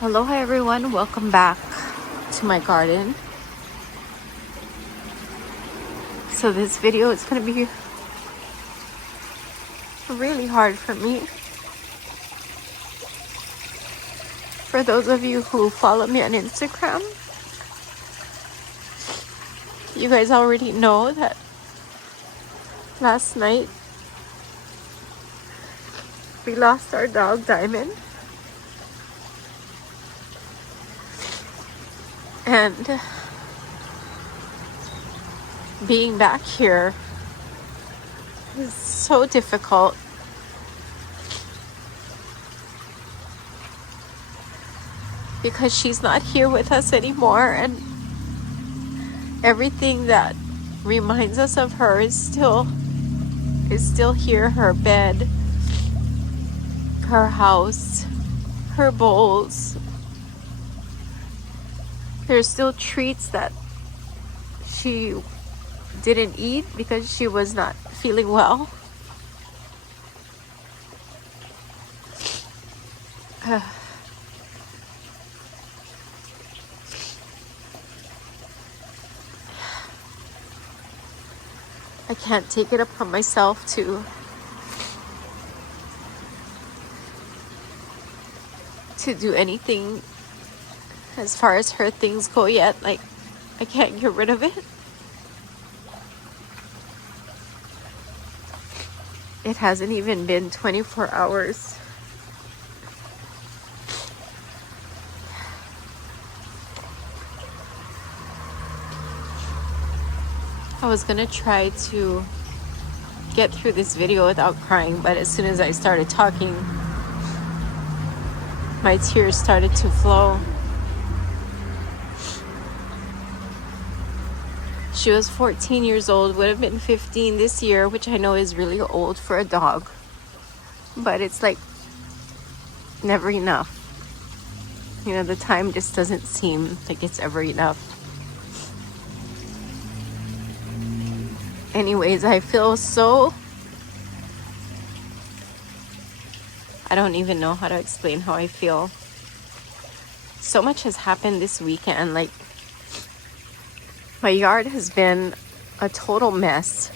Aloha everyone, welcome back to my garden. So this video is going to be really hard for me. For those of you who follow me on Instagram, you guys already know that last night we lost our dog Diamond. And being back here is so difficult. Because she's not here with us anymore, and everything that reminds us of her is still here. Her bed, her house, her bowls. There's still treats that she didn't eat because she was not feeling well. I can't take it upon myself to do anything as far as her things go yet. Like, I can't get rid of it. It hasn't even been 24 hours. I was gonna try to get through this video without crying, but as soon as I started talking, my tears started to flow. She was 14 years old, would have been 15 this year, which I know is really old for a dog. But it's like never enough. You know, the time just doesn't seem like it's ever enough. Anyways, I feel so... I don't even know how to explain how I feel. So much has happened this weekend. Like, my yard has been a total mess.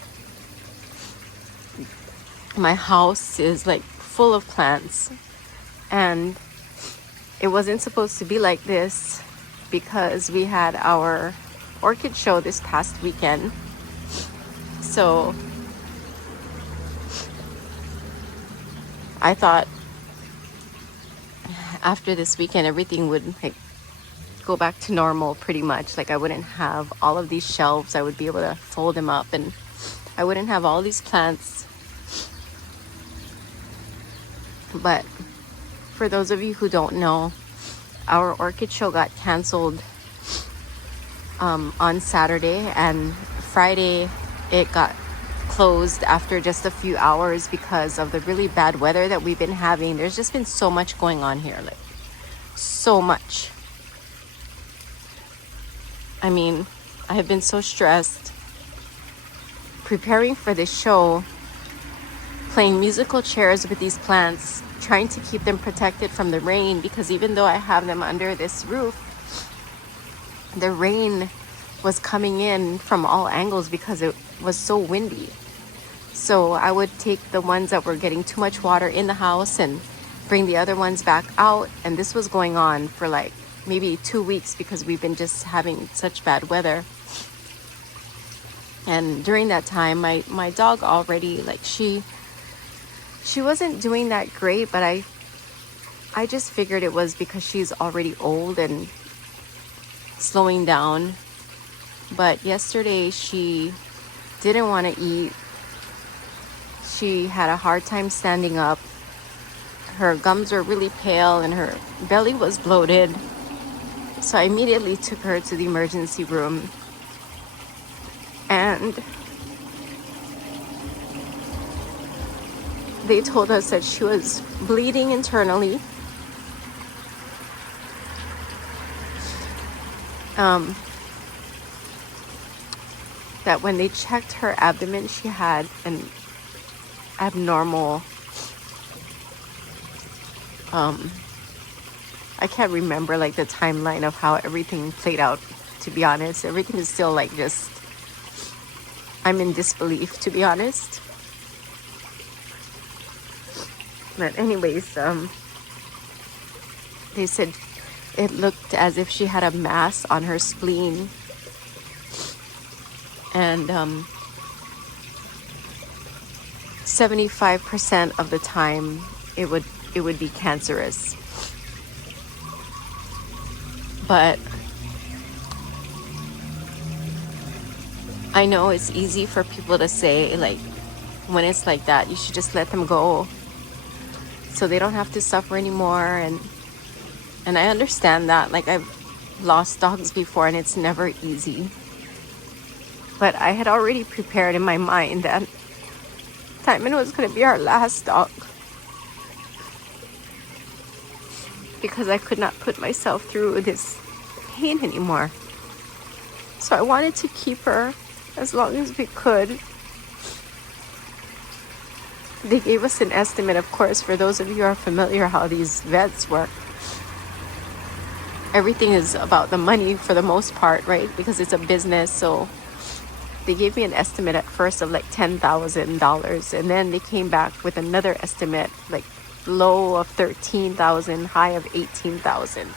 My house is like full of plants, and it wasn't supposed to be like this because we had our orchid show this past weekend. So I thought after this weekend everything would like go back to normal pretty much. Like, I wouldn't have all of these shelves. I would be able to fold them up, and I wouldn't have all these plants. But for those of you who don't know, our orchid show got canceled on Saturday, and Friday it got closed after just a few hours because of the really bad weather that we've been having. There's just been so much going on here, like so much. I mean, I have been so stressed preparing for this show, playing musical chairs with these plants, trying to keep them protected from the rain, because even though I have them under this roof, the rain was coming in from all angles because it was so windy. So I would take the ones that were getting too much water in the house and bring the other ones back out. And this was going on for like maybe 2 weeks because we've been just having such bad weather. And during that time, my dog already, like, she wasn't doing that great, but I just figured it was because she's already old and slowing down. But yesterday she didn't want to eat. She had a hard time standing up. Her gums were really pale and her belly was bloated. So I immediately took her to the emergency room, and they told us that she was bleeding internally. That when they checked her abdomen, she had an abnormal I can't remember like the timeline of how everything played out, to be honest. Everything is still like just, I'm in disbelief, to be honest. But anyways, they said it looked as if she had a mass on her spleen, and 75% of the time it would be cancerous. But I know it's easy for people to say, like, when it's like that, you should just let them go so they don't have to suffer anymore. And I understand that. Like, I've lost dogs before and it's never easy. But I had already prepared in my mind that Timon was going to be our last dog, because I could not put myself through this pain anymore. So I wanted to keep her as long as we could. They gave us an estimate, of course, for those of you who are familiar how these vets work. Everything is about the money for the most part, right? Because it's a business. So they gave me an estimate at first of like $10,000, and then they came back with another estimate, like low of $13,000, high of $18,000.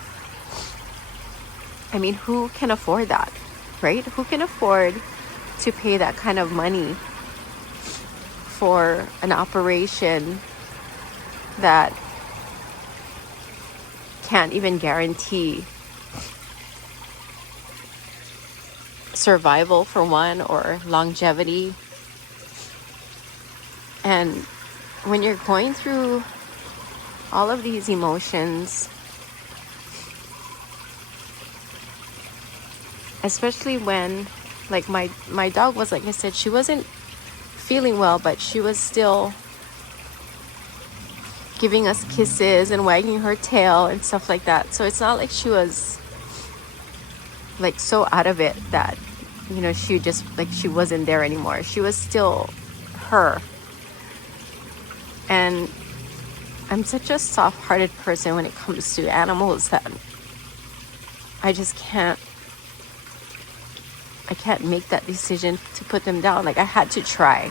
I mean, who can afford that, right? Who can afford to pay that kind of money for an operation that can't even guarantee survival for one, or longevity? And when you're going through all of these emotions, especially when, like, my dog was, like I said, she wasn't feeling well, but she was still giving us kisses and wagging her tail and stuff like that. So it's not like she was like so out of it that, you know, she just, like, she wasn't there anymore. She was still her. And I'm such a soft-hearted person when it comes to animals that I just can't make that decision to put them down. Like, I had to try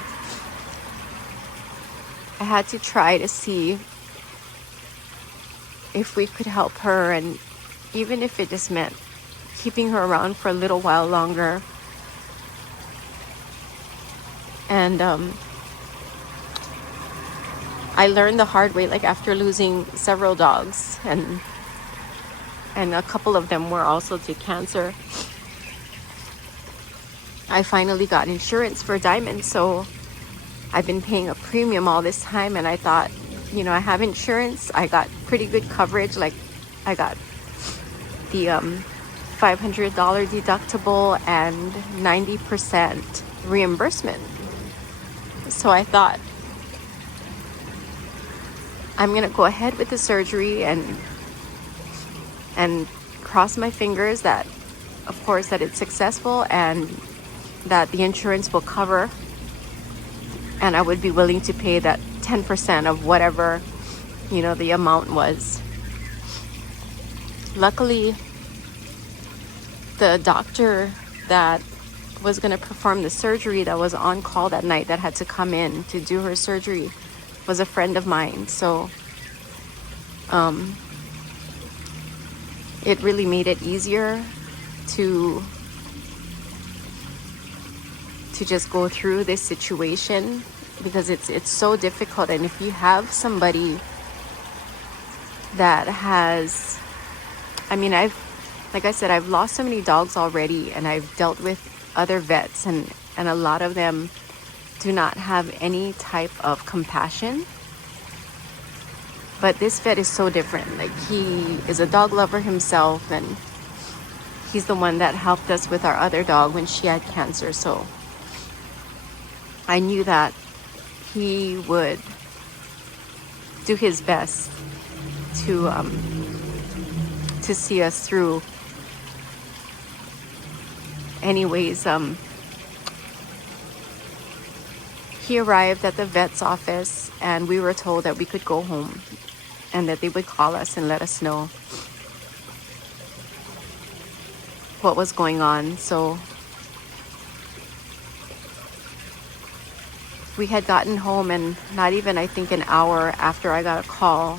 to see if we could help her, and even if it just meant keeping her around for a little while longer. And I learned the hard way, like, after losing several dogs, and a couple of them were also to cancer. I finally got insurance for Diamond, so I've been paying a premium all this time, and I thought, you know, I have insurance. I got pretty good coverage. Like, I got the $500 deductible and 90% reimbursement. So I thought, I'm gonna go ahead with the surgery and cross my fingers that, of course, that it's successful and that the insurance will cover, and I would be willing to pay that 10% of whatever, you know, the amount was. Luckily, the doctor that was going to perform the surgery, that was on call that night, that had to come in to do her surgery, was a friend of mine. So it really made it easier to just go through this situation, because it's so difficult. And if you have somebody that has, I mean, like I said, I've lost so many dogs already, and I've dealt with other vets, and a lot of them do not have any type of compassion. But this vet is so different. Like, he is a dog lover himself, and he's the one that helped us with our other dog when she had cancer. So I knew that he would do his best to see us through. Anyways, he arrived at the vet's office, and we were told that we could go home and that they would call us and let us know. what was going on. So we had gotten home, and not even, I think, an hour after, I got a call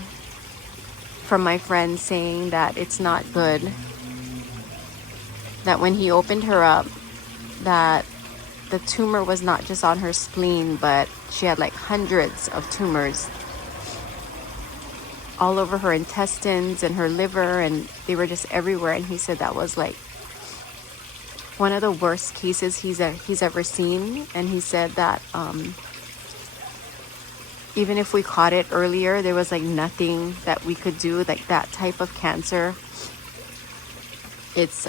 from my friend saying that it's not good. That when he opened her up, that the tumor was not just on her spleen, but she had like hundreds of tumors all over her intestines and her liver, and they were just everywhere. And he said that was like one of the worst cases he's ever seen. And he said that even if we caught it earlier, there was like nothing that we could do. Like that type of cancer, it's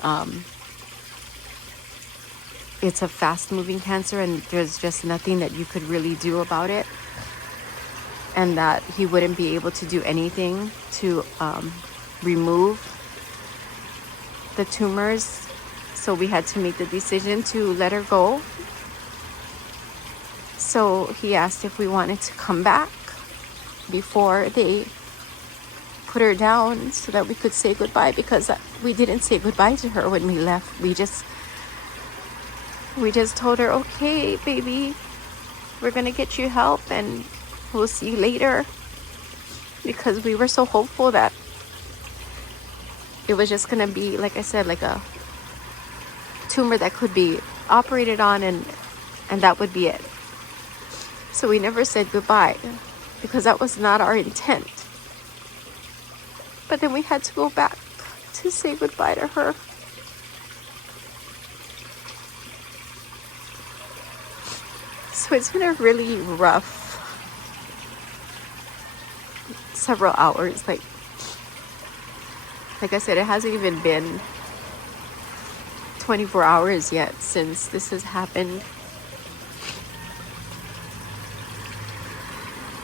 a fast-moving cancer, and there's just nothing that you could really do about it. And that he wouldn't be able to do anything to remove the tumors. So we had to make the decision to let her go. So he asked if we wanted to come back before they put her down so that we could say goodbye, because we didn't say goodbye to her when we left. We just told her, okay, baby, we're gonna get you help and we'll see you later, because we were so hopeful that it was just gonna be, like I said, like a tumor that could be operated on, and that would be it. So we never said goodbye, because that was not our intent. But then we had to go back to say goodbye to her. So it's been a really rough several hours. Like I said, it hasn't even been 24 hours yet since this has happened.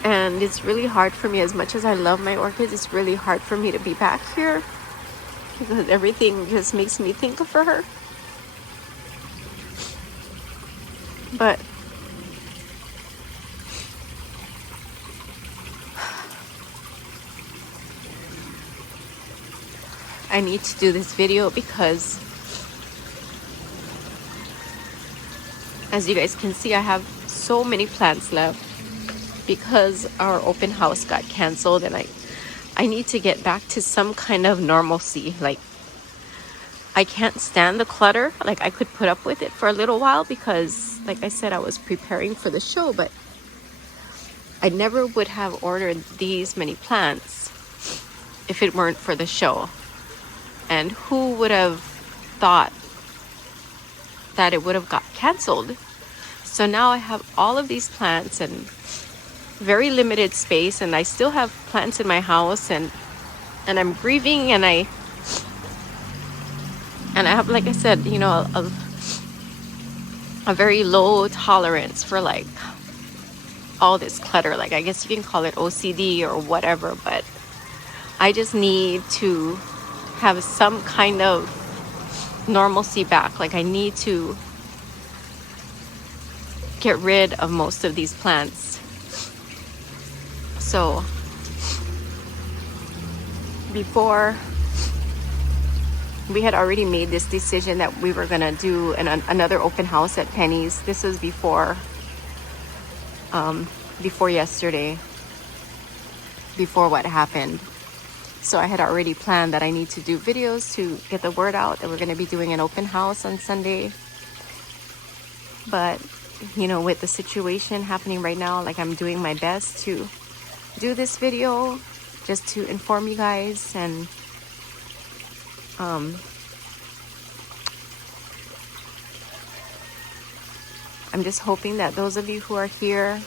And it's really hard for me, as much as I love my orchids, it's really hard for me to be back here, because everything just makes me think of her. But I need to do this video because, as you guys can see, I have so many plants left because our open house got canceled, and I need to get back to some kind of normalcy. Like, I can't stand the clutter. Like, I could put up with it for a little while because, like I said, I was preparing for the show, but I never would have ordered these many plants if it weren't for the show. And who would have thought that it would have got canceled? So now I have all of these plants and very limited space, and I still have plants in my house, and I'm grieving, and I have, like I said, you know, a very low tolerance for like all this clutter. Like, I guess you can call it OCD or whatever, but I just need to have some kind of normalcy back. Like, I need to get rid of most of these plants. So before, we had already made this decision that we were gonna do another open house at Penny's. This was before yesterday, before what happened. So I had already planned that I need to do videos to get the word out that we're going to be doing an open house on Sunday. But, you know, with the situation happening right now, like, I'm doing my best to do this video just to inform you guys. And I'm just hoping that those of you who are here,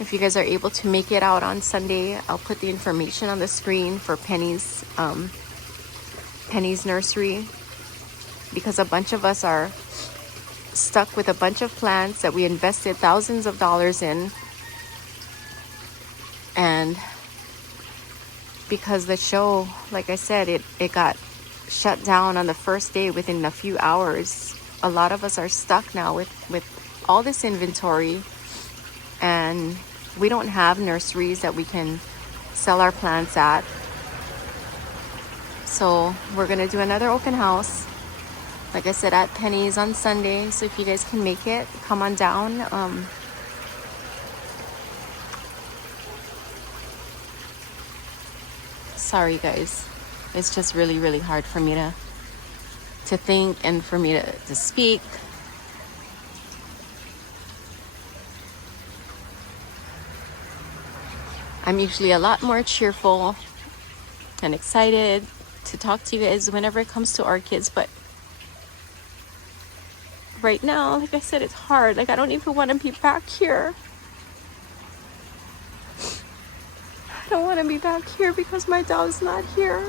if you guys are able to make it out on Sunday, I'll put the information on the screen for Penny's Nursery, because a bunch of us are stuck with a bunch of plants that we invested thousands of dollars in, and because the show, like I said, it got shut down on the first day within a few hours. A lot of us are stuck now with all this inventory, and we don't have nurseries that we can sell our plants at. So we're gonna do another open house, like I said, at Penny's on Sunday. So if you guys can make it, come on down. Sorry guys, it's just really hard for me to think and for me to speak. I'm usually a lot more cheerful and excited to talk to you guys whenever it comes to orchids, but right now, like I said, it's hard. Like, I don't even want to be back here. I don't want to be back here because my dog's not here.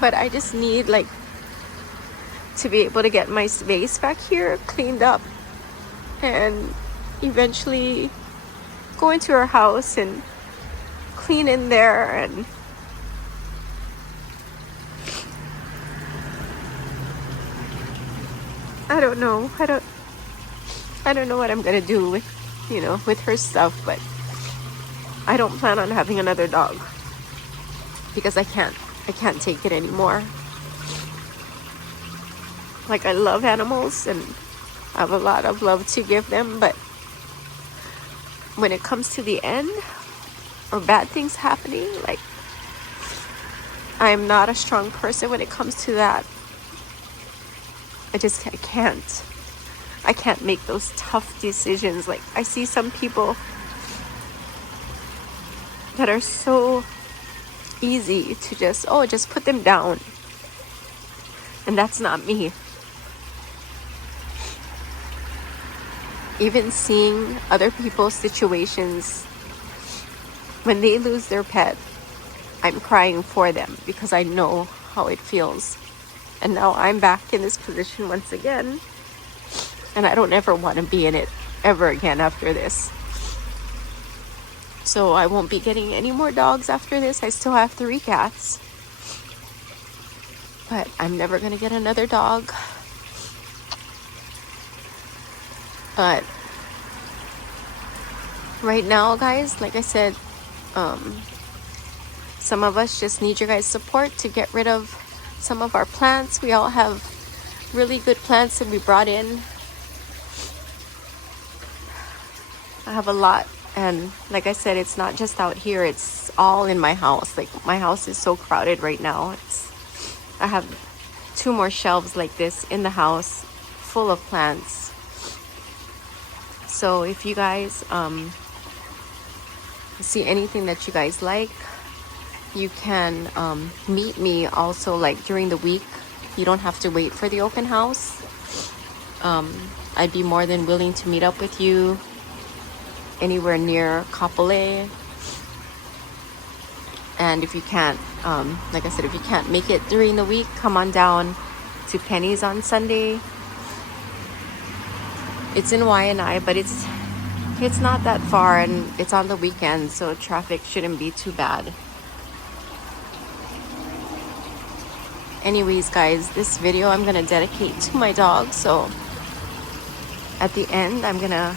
But I just need, like, to be able to get my space back here cleaned up and eventually go into her house and clean in there. And I don't know. I don't know what I'm gonna do with, you know, with her stuff, but I don't plan on having another dog because I can't take it anymore. Like, I love animals and I have a lot of love to give them, but when it comes to the end or bad things happening, like, I'm not a strong person when it comes to that. I can't make those tough decisions. Like, I see some people that are so easy to just put them down, and that's not me. Even seeing other people's situations when they lose their pet, I'm crying for them because I know how it feels. And now I'm back in this position once again, and I don't ever want to be in it ever again after this. So I won't be getting any more dogs after this. I still have 3 cats, but I'm never gonna get another dog. But right now, guys, like I said, some of us just need your guys' support to get rid of some of our plants. We all have really good plants that we brought in. I have a lot, and like I said, it's not just out here, it's all in my house. Like, my house is so crowded right now. I have 2 more shelves like this in the house full of plants. So if you guys see anything that you guys like, you can meet me also, like, during the week. You don't have to wait for the open house. I'd be more than willing to meet up with you anywhere near Kapolei. And if you can't, like I said, if you can't make it during the week, come on down to Penny's on Sunday. It's in Waianae, but it's not that far, and it's on the weekend, so traffic shouldn't be too bad. Anyways, guys, this video I'm gonna dedicate to my dog. So at the end, I'm gonna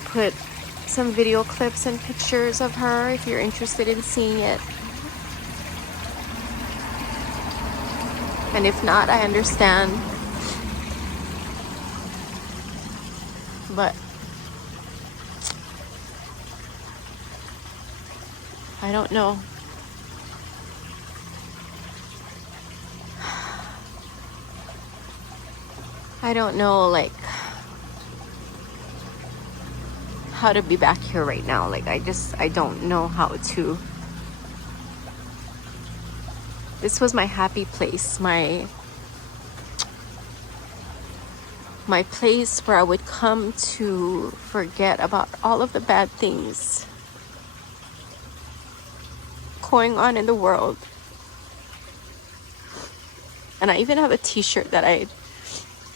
put some video clips and pictures of her if you're interested in seeing it. And if not, I understand. But I don't know. I don't know, like, how to be back here right now. Like, I don't know how to. This was my happy place, my place where I would come to forget about all of the bad things going on in the world. And I even have a t-shirt that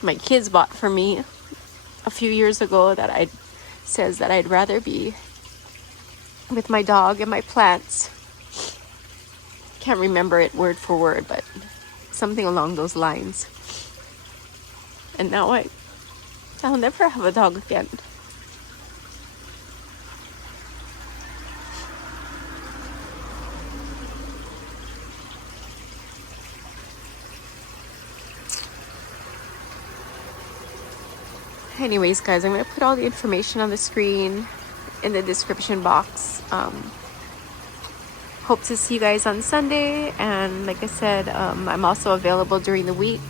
my kids bought for me a few years ago that says that I'd rather be with my dog and my plants. Can't remember it word for word, but something along those lines. And now I'll never have a dog again. Anyways, guys, I'm gonna put all the information on the screen in the description box. Hope to see you guys on Sunday, and like I said, I'm also available during the week.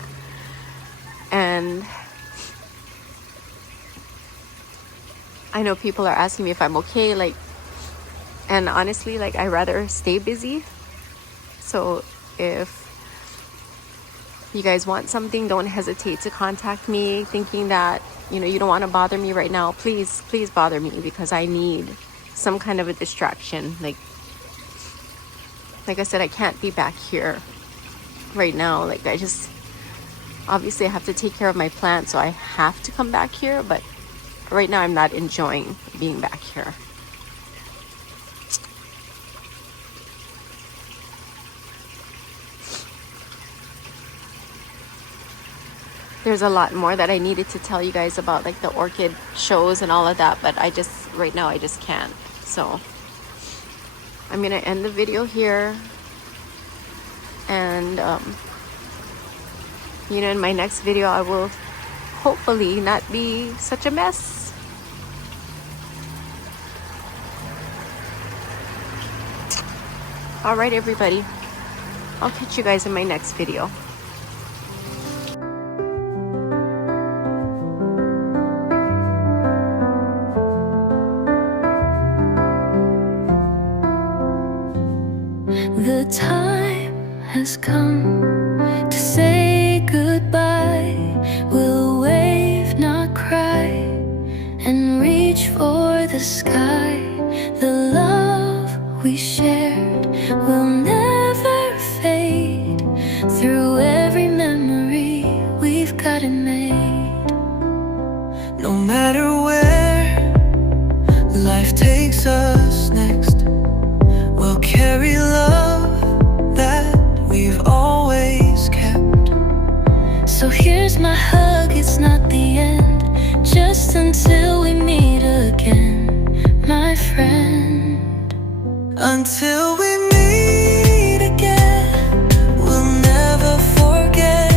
And I know people are asking me if I'm okay, like, and honestly, like, I rather stay busy. So if you guys want something, don't hesitate to contact me, thinking that, you know, you don't want to bother me right now. Please bother me, because I need some kind of a distraction. Like I said, I can't be back here right now. Like, I just, obviously I have to take care of my plants, so I have to come back here, but right now I'm not enjoying being back here. There's a lot more that I needed to tell you guys about, like the orchid shows and all of that, but I just, right now I just can't. So I'm gonna end the video here, and you know, in my next video I will hopefully not be such a mess. All right, everybody, I'll catch you guys in my next video. The time has come to say goodbye. We'll wave, not cry, and reach for the sky. The love we shared will never fade. Through every memory, we've got it made. No matter where life takes us next, we'll carry love that we've always kept. So here's my hug, it's not the end, just until we meet again, my friend. Until we meet again, we'll never forget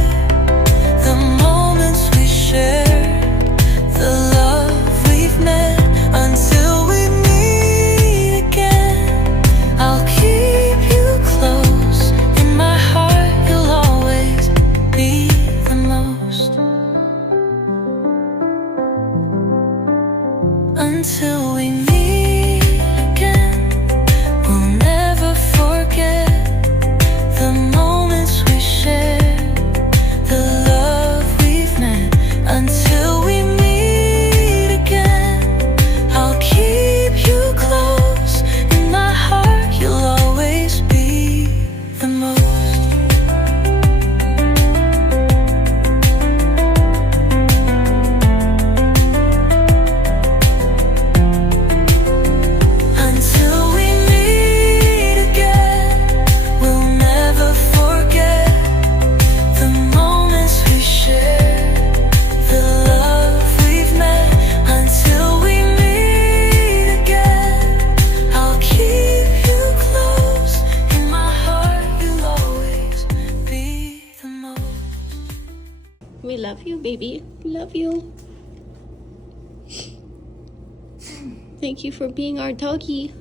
the moments we shared, the love we've met. Until we meet again, I'll keep you close. In my heart, you'll always be the most. Until we meet again, we'll never forget the moments we shared, the love we've met. Until we meet again, I'll keep you close. In my heart, you'll always be the most. Until we meet again, we'll never forget the moments we shared, the love we've met. Until we meet again, I'll keep you close. In my heart, you'll always be the most. We love you, baby. Love you. Thank you for being our doggy.